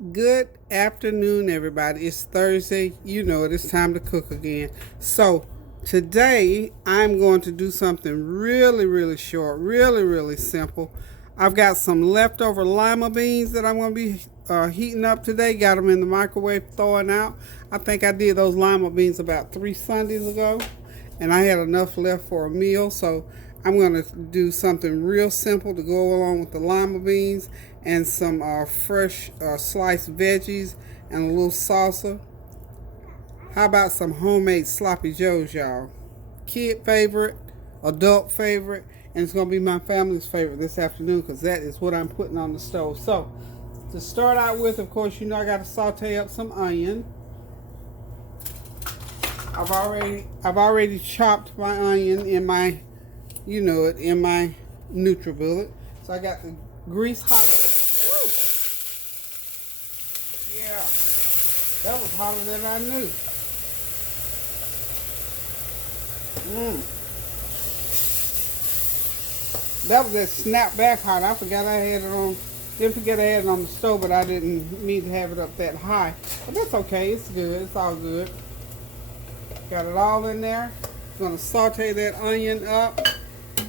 Good afternoon, everybody. It's Thursday. You know it. It's time to cook again. So, today I'm going to do something really short, really simple. I've got some leftover lima beans that I'm going to be heating up today. Got them in the microwave, thawing out. I think I did those lima beans about 3 Sundays ago, and I had enough left for a meal. So, I'm going to do something real simple to go along with the lima beans and some fresh sliced veggies and a little salsa. How about some homemade sloppy joes, y'all? Kid favorite, adult favorite, and it's going to be my family's favorite this afternoon because that is what I'm putting on the stove. So, to start out with, of course, you know I got to saute up some onion. I've already chopped my onion in my, you know it, in my NutriBullet. So I got the grease hot. Woo! Yeah, that was hotter than I knew. That was that snap back hot. I forgot I had it on. Didn't forget I had it on the stove, but I didn't mean to have it up that high. But that's okay. It's good. It's all good. Got it all in there. Gonna saute that onion up.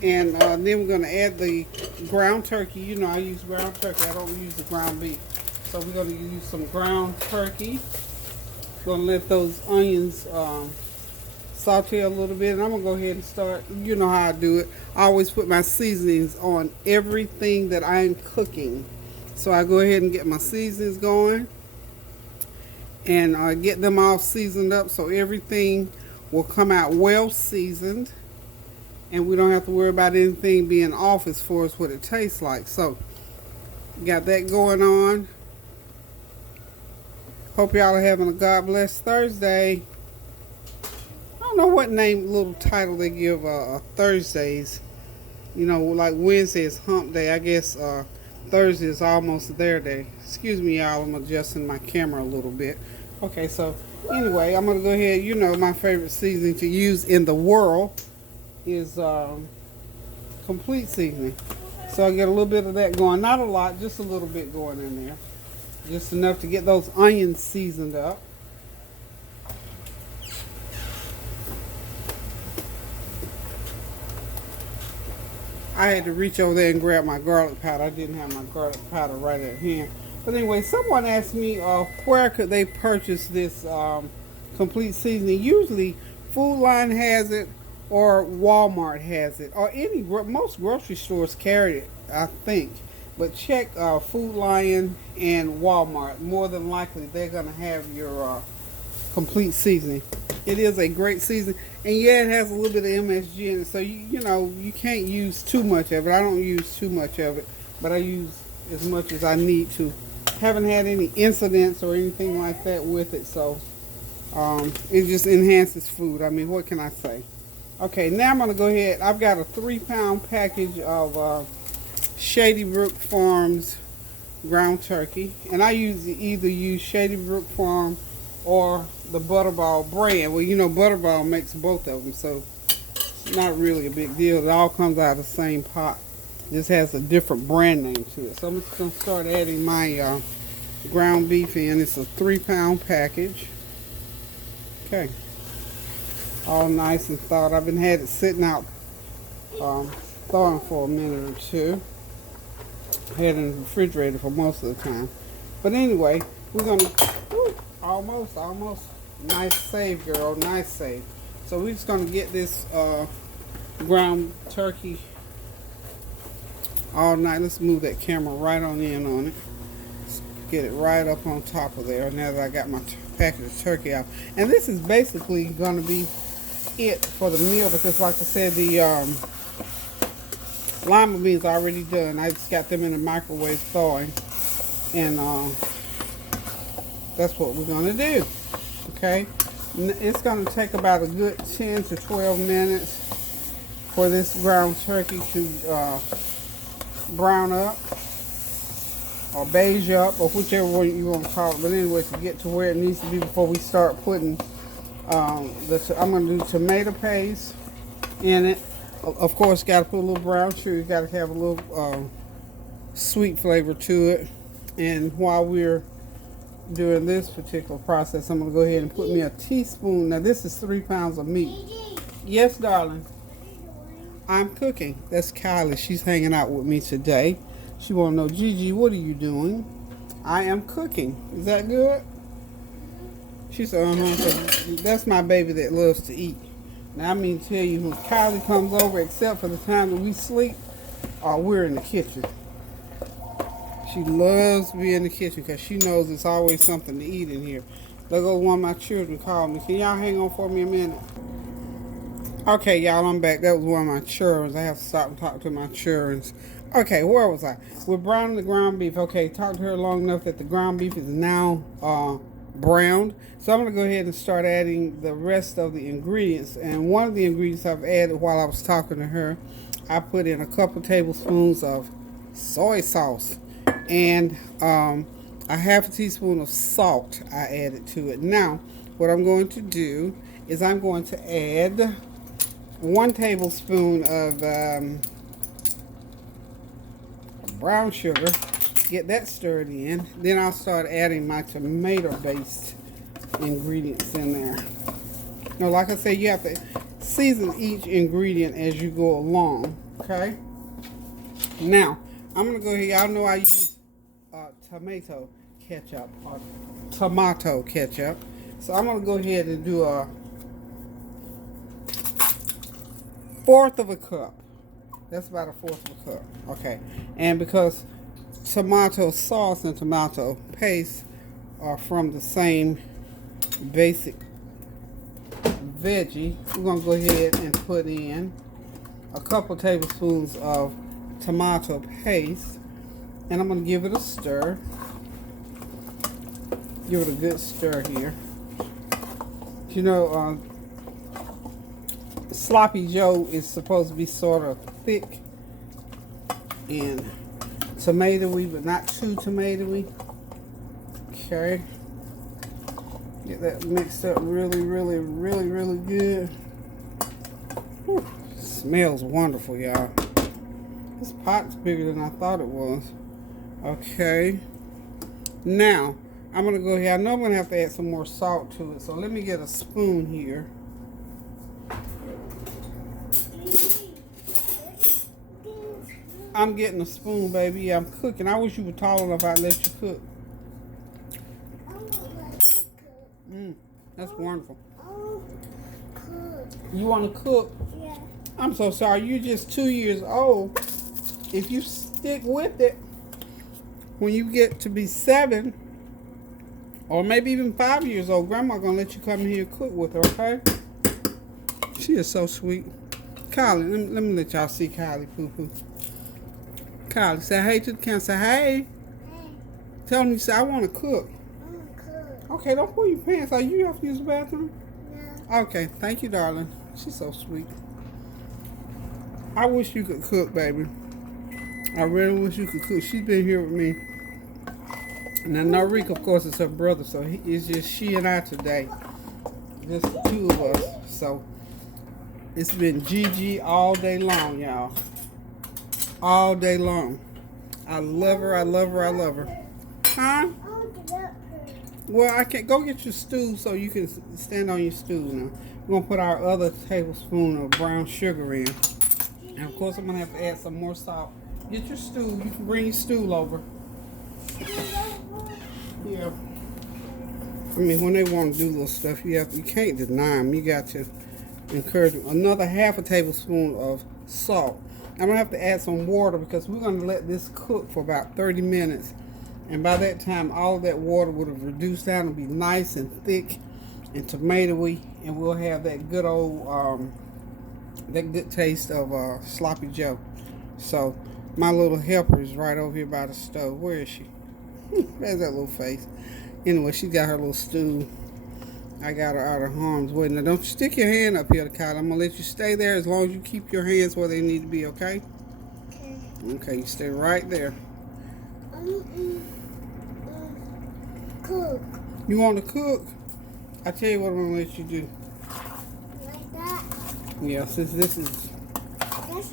And then we're going to add the ground turkey. You know I use ground turkey. I don't use the ground beef. So we're going to use some ground turkey. Going to let those onions saute a little bit. And I'm going to go ahead and start. You know how I do it. I always put my seasonings on everything that I'm cooking. So I go ahead and get my seasonings going. And get them all seasoned up so everything will come out well seasoned. And we don't have to worry about anything being off as far as what it tastes like. So, got that going on. Hope y'all are having a God bless Thursday. I don't know what little title they give Thursdays. You know, like Wednesday is hump day. I guess Thursday is almost their day. Excuse me, y'all. I'm adjusting my camera a little bit. Okay, so anyway, I'm going to go ahead. You know, my favorite seasoning to use in the world is complete seasoning. So I get a little bit of that going. Not a lot, just a little bit going in there. Just enough to get those onions seasoned up. I had to reach over there and grab my garlic powder. I didn't have my garlic powder right at hand. But anyway, someone asked me where could they purchase this complete seasoning. Usually Food Line has it, or Walmart has it, or most grocery stores carry it, I think. But check Food Lion and Walmart. More than likely, they're gonna have your complete seasoning. It is a great seasoning, and yeah, it has a little bit of MSG in it, so you know you can't use too much of it. I don't use too much of it, but I use as much as I need to. Haven't had any incidents or anything like that with it, so it just enhances food. I mean, what can I say? Okay, now I'm going to go ahead. I've got a 3-pound package of Shady Brook Farms ground turkey. And I either use Shady Brook Farm or the Butterball brand. Well, you know, Butterball makes both of them, so it's not really a big deal. It all comes out of the same pot. It just has a different brand name to it. So I'm just going to start adding my ground beef in. It's a 3-pound package. Okay. All nice and thawed. I've been had it sitting out thawing for a minute or two. I had it in the refrigerator for most of the time. But anyway, we're gonna almost nice save, girl, nice save. So we're just gonna get this ground turkey all night. Let's move that camera right on in on it. Let's get it right up on top of there. Now that I got my package of turkey out, and this is basically gonna be it for the meal because, like I said, the lima beans are already done. I just got them in the microwave thawing, and that's what we're gonna do. Okay, it's gonna take about a good 10 to 12 minutes for this ground turkey to brown up or beige up, or whichever one you want to call it. But anyway, to get to where it needs to be before we start putting I'm going to do tomato paste in it. Of course, got to put a little brown sugar. Got to have a little sweet flavor to it. And while we're during this particular process, I'm going to go ahead and put me a teaspoon. Now, this is 3 pounds of meat. Yes, darling. I'm cooking. That's Kyilee. She's hanging out with me today. She want to know, Gigi, what are you doing? I am cooking. Is that good? She said, that's my baby that loves to eat. Now, I mean to tell you, when Kyilee comes over, except for the time that we sleep, we're in the kitchen. She loves to be in the kitchen because she knows it's always something to eat in here. There goes one of my children called me. Can y'all hang on for me a minute? Okay, y'all, I'm back. That was one of my children. I have to stop and talk to my children. Okay, where was I? We're browning the ground beef. Okay, talked to her long enough that the ground beef is now browned. So I'm going to go ahead and start adding the rest of the ingredients. And one of the ingredients I've added while I was talking to her, I put in a couple tablespoons of soy sauce and a half a teaspoon of salt I added to it. Now, what I'm going to do is I'm going to add 1 tablespoon of brown sugar, get that stirred in. Then I'll start adding my tomato-based ingredients in there. Now, like I said, you have to season each ingredient as you go along, okay? Now, I'm going to go here. Y'all know I use tomato ketchup or tomato ketchup. So I'm going to go ahead and do a 1/4 of a cup. That's about a 1/4 of a cup. Okay. And because tomato sauce and tomato paste are from the same basic veggie, we're going to go ahead and put in a couple tablespoons of tomato paste. And I'm going to give it a stir. Give it a good stir here. You know, Sloppy Joe is supposed to be sort of thick and tomatoey, but not too tomatoey. Okay. Get that mixed up really, really, really, really good. Whew. Smells wonderful, y'all. This pot's bigger than I thought it was. Okay. Now, I'm going to go here. I know I'm going to have to add some more salt to it, so let me get a spoon here. I'm getting a spoon, baby. Yeah, I'm cooking. I wish you were tall enough I'd let you cook. That's wonderful. You want to cook? Yeah. I'm so sorry. You're just 2 years old. If you stick with it, when you get to be 7, or maybe even 5 years old, Grandma gonna let you come in here and cook with her, okay? She is so sweet. Kyilee, let me let y'all see Kyilee poo-poo. Kyilee, say hey to the camera. Say hey. Hey. Tell them you say, I want to cook. I want to cook. Okay, don't pull your pants out. You have to use the bathroom? No. Okay, thank you, darling. She's so sweet. I wish you could cook, baby. I really wish you could cook. She's been here with me. Now, Narika, of course, is her brother, so it's just she and I today. Just the 2 of us. So, it's been Gigi all day long, y'all. All day long. I love her, I love her, I love her. Huh? Well, I can't. Go get your stool so you can stand on your stool now. We're going to put our other tablespoon of brown sugar in. And, of course, I'm going to have to add some more salt. Get your stool. You can bring your stool over. Yeah. I mean, when they want to do little stuff, you can't deny them. You got to encourage them. Another half a tablespoon of salt. I'm going to have to add some water because we're going to let this cook for about 30 minutes. And by that time, all of that water would have reduced down and be nice and thick and tomatoey. And we'll have that good old, that good taste of Sloppy Joe. So, my little helper is right over here by the stove. Where is she? There's that little face. Anyway, she got her little stool. I got her out of harm's way. Now, don't you stick your hand up here, Kyilee. I'm going to let you stay there as long as you keep your hands where they need to be, okay? Okay. Okay, you stay right there. Cook. You want to cook? I tell you what I'm going to let you do. Like that? Yeah, since this is... That's...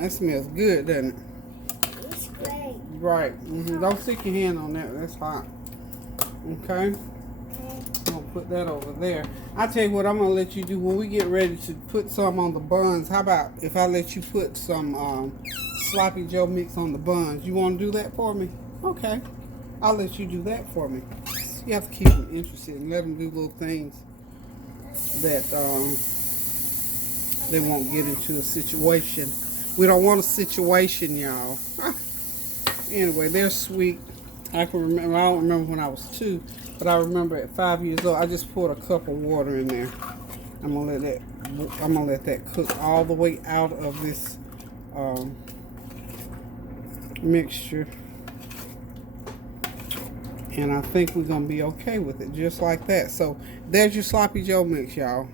That smells good, doesn't it? It's great. Right. Don't stick your hand on that. That's hot. Okay. I'm gonna put that over there. I tell you what, I'm gonna let you do when we get ready to put some on the buns. How about if I let you put some sloppy Joe mix on the buns? You want to do that for me? Okay. I'll let you do that for me. You have to keep them interested and let them do little things that they won't get into a situation. We don't want a situation, y'all. Anyway, they're sweet. I can remember. I don't remember when I was 2, but I remember at 5 years old. I just poured a cup of water in there. I'm gonna let that cook all the way out of this mixture, and I think we're gonna be okay with it, just like that. So there's your sloppy Joe mix, y'all.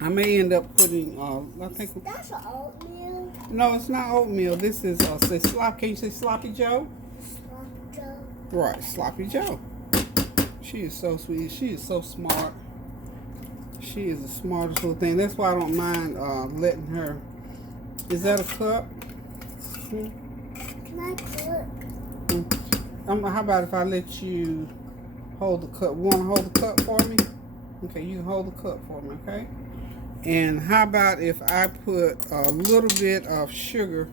I may end up putting. I think that's oatmeal. No, it's not oatmeal. This is say slop. Can you say sloppy Joe? Sloppy Joe. Right, sloppy Joe. She is so sweet. She is so smart. She is the smartest little thing. That's why I don't mind letting her. Is that a cup? Can I cook? How about if I let you hold the cup? Want to hold the cup for me? Okay, you can hold the cup for me, okay? And how about if I put a little bit of sugar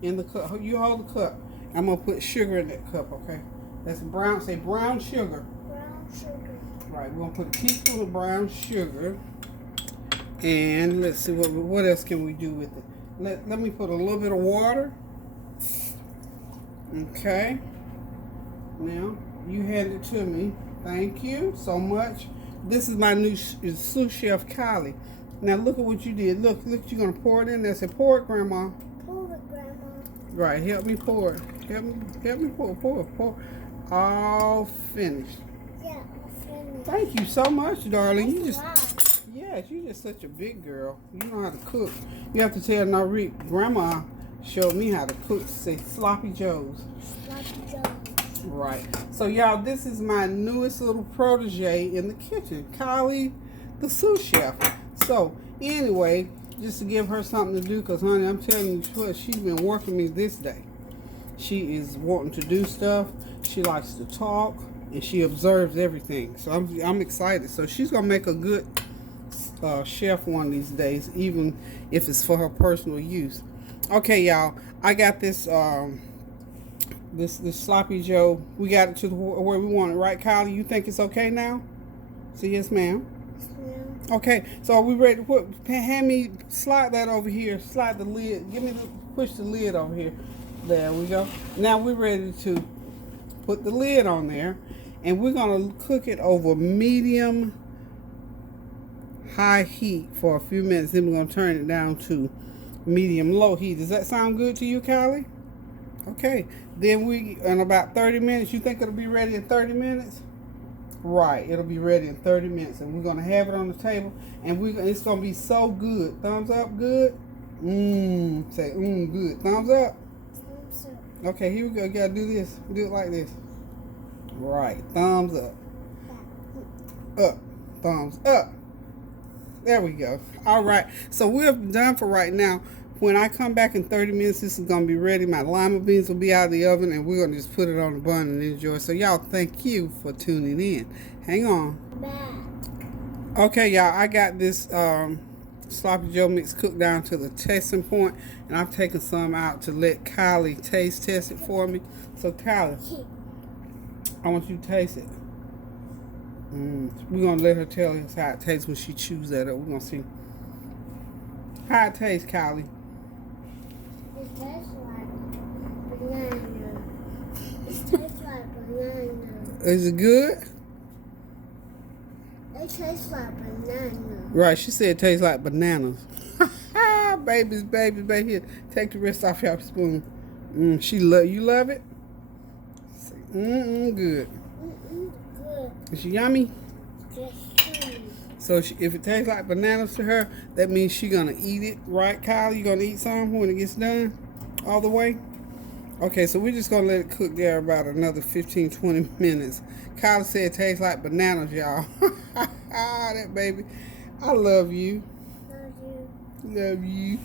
in the cup? You hold the cup. I'm going to put sugar in that cup, okay? That's brown, say brown sugar. Brown sugar. Right, we're going to put a teaspoon of brown sugar. And let's see, what else can we do with it? Let me put a little bit of water. Okay. Now, you hand it to me. Thank you so much. This is my new sous chef, Kyilee. Now, look at what you did. Look, you're going to pour it in there. Say, pour it, Grandma. Pour it, Grandma. Right, help me pour it. Help me pour. All finished. Yeah, all finished. Thank you so much, darling. That's Yes, you're just such a big girl. You know how to cook. You have to tell Narik, Grandma showed me how to cook. Say, sloppy Joes. Sloppy Joe. Right. So, y'all, this is my newest little protege in the kitchen, Kyilee, the sous chef. So, anyway, just to give her something to do, because, honey, I'm telling you what, she's been working me this day. She is wanting to do stuff. She likes to talk, and she observes everything. So, I'm excited. So, she's going to make a good chef one of these days, even if it's for her personal use. Okay, y'all, I got this this sloppy Joe. We got it to where we want it, right, Kyilee? You think it's okay now? Say yes, ma'am. Yeah. Okay, so are we ready to put? Hand me, slide that over here. Slide the lid. Push the lid over here. There we go. Now we're ready to put the lid on there, and we're gonna cook it over medium high heat for a few minutes. Then we're gonna turn it down to medium low heat. Does that sound good to you, Kyilee? Okay. Then in about 30 minutes, you think it'll be ready in 30 minutes? Right, it'll be ready in 30 minutes, and we're gonna have it on the table, and it's gonna be so good. Thumbs up, good. Say good. Thumbs up. Thumbs up. Okay, here we go. You gotta do this. Do it like this. Right, thumbs up. Up, thumbs up. There we go. All right, so we're done for right now. When I come back in 30 minutes, this is going to be ready. My lima beans will be out of the oven, and we're going to just put it on the bun and enjoy. So, y'all, thank you for tuning in. Hang on. Back. Okay, y'all, I got this sloppy Joe mix cooked down to the tasting point, and I've taken some out to let Kyilee test it for me. So, Kyilee, I want you to taste it. We're going to let her tell us how it tastes when she chews that up. We're going to see how it tastes, Kyilee. It tastes like banana. It tastes like banana. Is it good? It tastes like banana. Right, she said it tastes like bananas. babies. Here, take the rest off your spoon. You love it? Good. Good. Is she yummy? Just So if it tastes like bananas to her, that means she's going to eat it. Right, Kyilee? You going to eat some when it gets done? All the way? Okay, so we're just going to let it cook there about another 15, 20 minutes. Kyilee said it tastes like bananas, y'all. That baby. I love you. love you. Love you.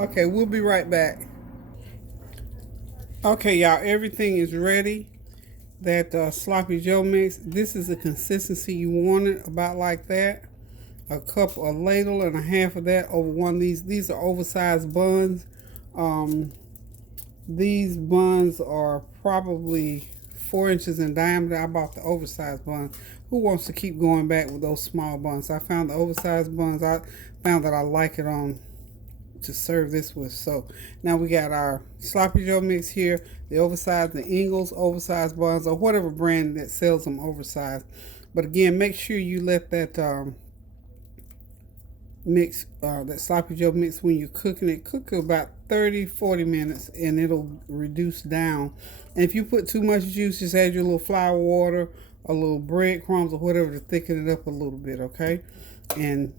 Okay, we'll be right back. Okay, y'all, everything is ready. That sloppy Joe mix. This is the consistency you want it, about like that. A ladle and a half of that over one of these. These are oversized buns. Um, these buns are probably 4 inches in diameter. I bought the oversized buns. Who wants to keep going back with those small buns? I found the oversized buns. I found that I like it on to serve this with. So now we got our sloppy Joe mix here, the oversized, the Ingles oversized buns, or whatever brand that sells them oversized. But again, make sure you let that mix, that sloppy Joe mix, when you're cooking it, cook about 30-40 minutes and it'll reduce down. And if you put too much juice, just add your little flour water, a little breadcrumbs or whatever to thicken it up a little bit, okay? And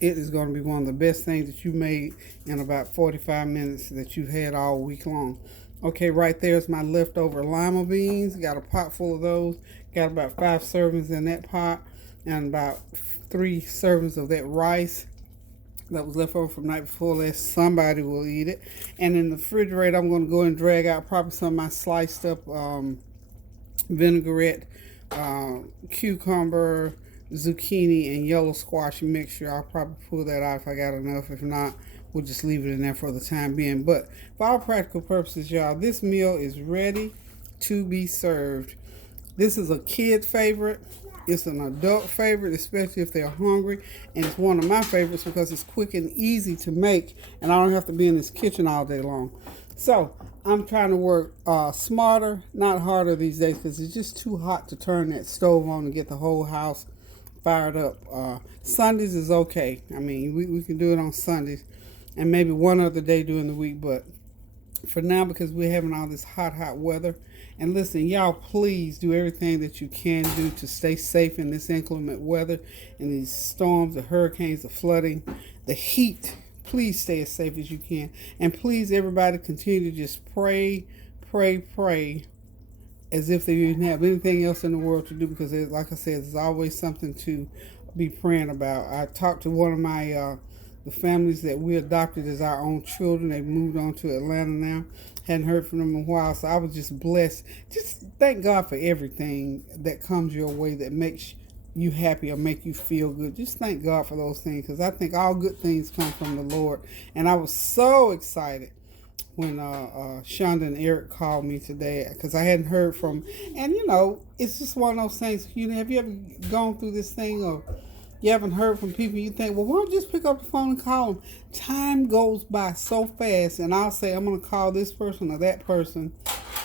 it is going to be one of the best things that you made in about 45 minutes that you've had all week long. Okay, right there is my leftover lima beans. Got a pot full of those. Got about 5 servings in that pot and about 3 servings of that rice that was left over from the night before last. Somebody will eat it. And in the refrigerator, I'm going to go and drag out probably some of my sliced up vinaigrette, cucumber, zucchini, and yellow squash mixture. I'll probably pull that out if I got enough. If not, we'll just leave it in there for the time being. But for all practical purposes, y'all, this meal is ready to be served. This is a kid favorite. It's an adult favorite, especially if they're hungry. And it's one of my favorites because it's quick and easy to make, and I don't have to be in this kitchen all day long. So I'm trying to work smarter, not harder these days, because it's just too hot to turn that stove on and get the whole house fired up. Sundays is okay. I mean, we can do it on Sundays and maybe one other day during the week, but for now, because we're having all this hot weather. And listen, y'all, please do everything that you can do to stay safe in this inclement weather, in these storms, the hurricanes, the flooding, the heat. Please stay as safe as you can. And please, everybody, continue to just pray as if they didn't have anything else in the world to do, because like I said, there's always something to be praying about. I talked to one of my the families that we adopted as our own children. They moved on to Atlanta now. Hadn't heard from them in a while, so I was just blessed. Just thank God for everything that comes your way that makes you happy or make you feel good. Just thank God for those things, because I think all good things come from the Lord. And I was so excited when Shonda and Eric called me today, because I hadn't heard from. And you know, it's just one of those things. Have you ever gone through this thing of you haven't heard from people? You think, well, why don't you just pick up the phone and call them? Time goes by so fast, and I'll say I'm going to call this person or that person,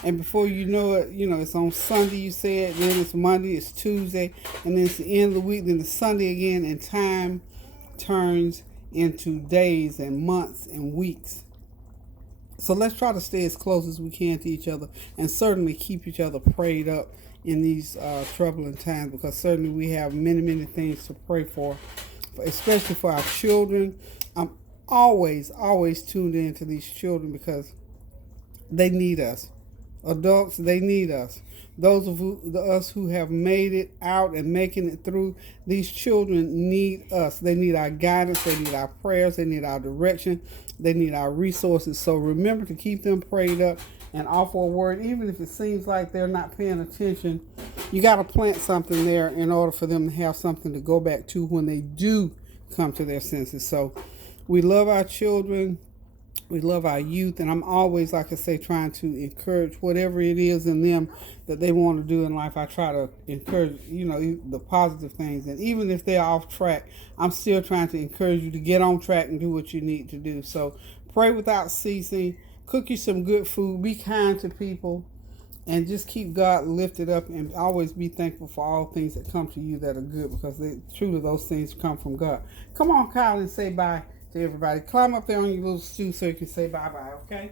and before you know it, it's on Sunday, you said, then it's Monday, it's Tuesday, and then it's the end of the week, then it's Sunday again, and time turns into days and months and weeks. So let's try to stay as close as we can to each other, and certainly keep each other prayed up in these troubling times, because certainly we have many things to pray for, especially for our children. I'm always tuned in to these children, because they need us. Adults, they need us. Those of us who have made it out and making it through, these children need us. They need our guidance. They need our prayers. They need our direction. They need our resources. So remember to keep them prayed up and offer a word, even if it seems like they're not paying attention. You got to plant something there in order for them to have something to go back to when they do come to their senses. So we love our children. We love our youth, and I'm always, like I say, trying to encourage whatever it is in them that they want to do in life. I try to encourage, the positive things. And even if they're off track, I'm still trying to encourage you to get on track and do what you need to do. So pray without ceasing. Cook you some good food. Be kind to people. And just keep God lifted up, and always be thankful for all things that come to you that are good, because truly those things come from God. Come on, Kyle, and say bye to everybody. Climb up there on your little stool so you can say bye-bye, okay?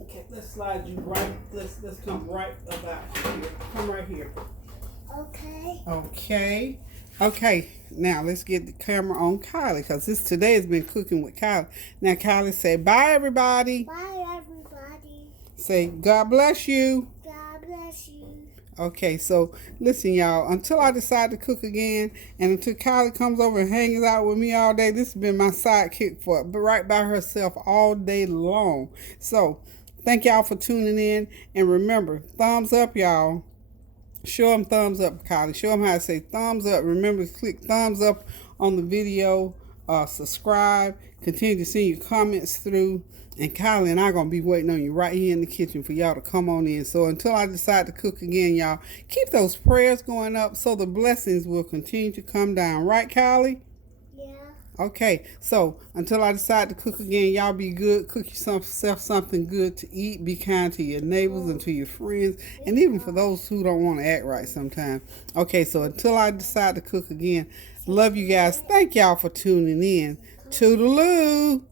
Okay, let's slide you right. Let's come right about here. Come right here. Okay. Now let's get the camera on Kyilee, because today has been cooking with Kyilee. Now Kyilee, say bye, everybody. Bye, everybody. Say God bless you. God bless you. Okay, so listen, y'all, until I decide to cook again, and until Kyilee comes over and hangs out with me all day, this has been my sidekick but right by herself all day long. So Thank y'all for tuning in. And remember, thumbs up, y'all. Show them thumbs up, Kyilee. Show them how to say thumbs up. Remember to click thumbs up on the video. Subscribe. Continue to send your comments through. And Kyilee and I going to be waiting on you right here in the kitchen for y'all to come on in. So until I decide to cook again, y'all, keep those prayers going up so the blessings will continue to come down. Right, Kyilee? Yeah. Okay, so until I decide to cook again, y'all be good. Cook yourself something good to eat. Be kind to your neighbors and to your friends, and even for those who don't want to act right sometimes. Okay, so until I decide to cook again, love you guys. Thank y'all for tuning in. Toodaloo.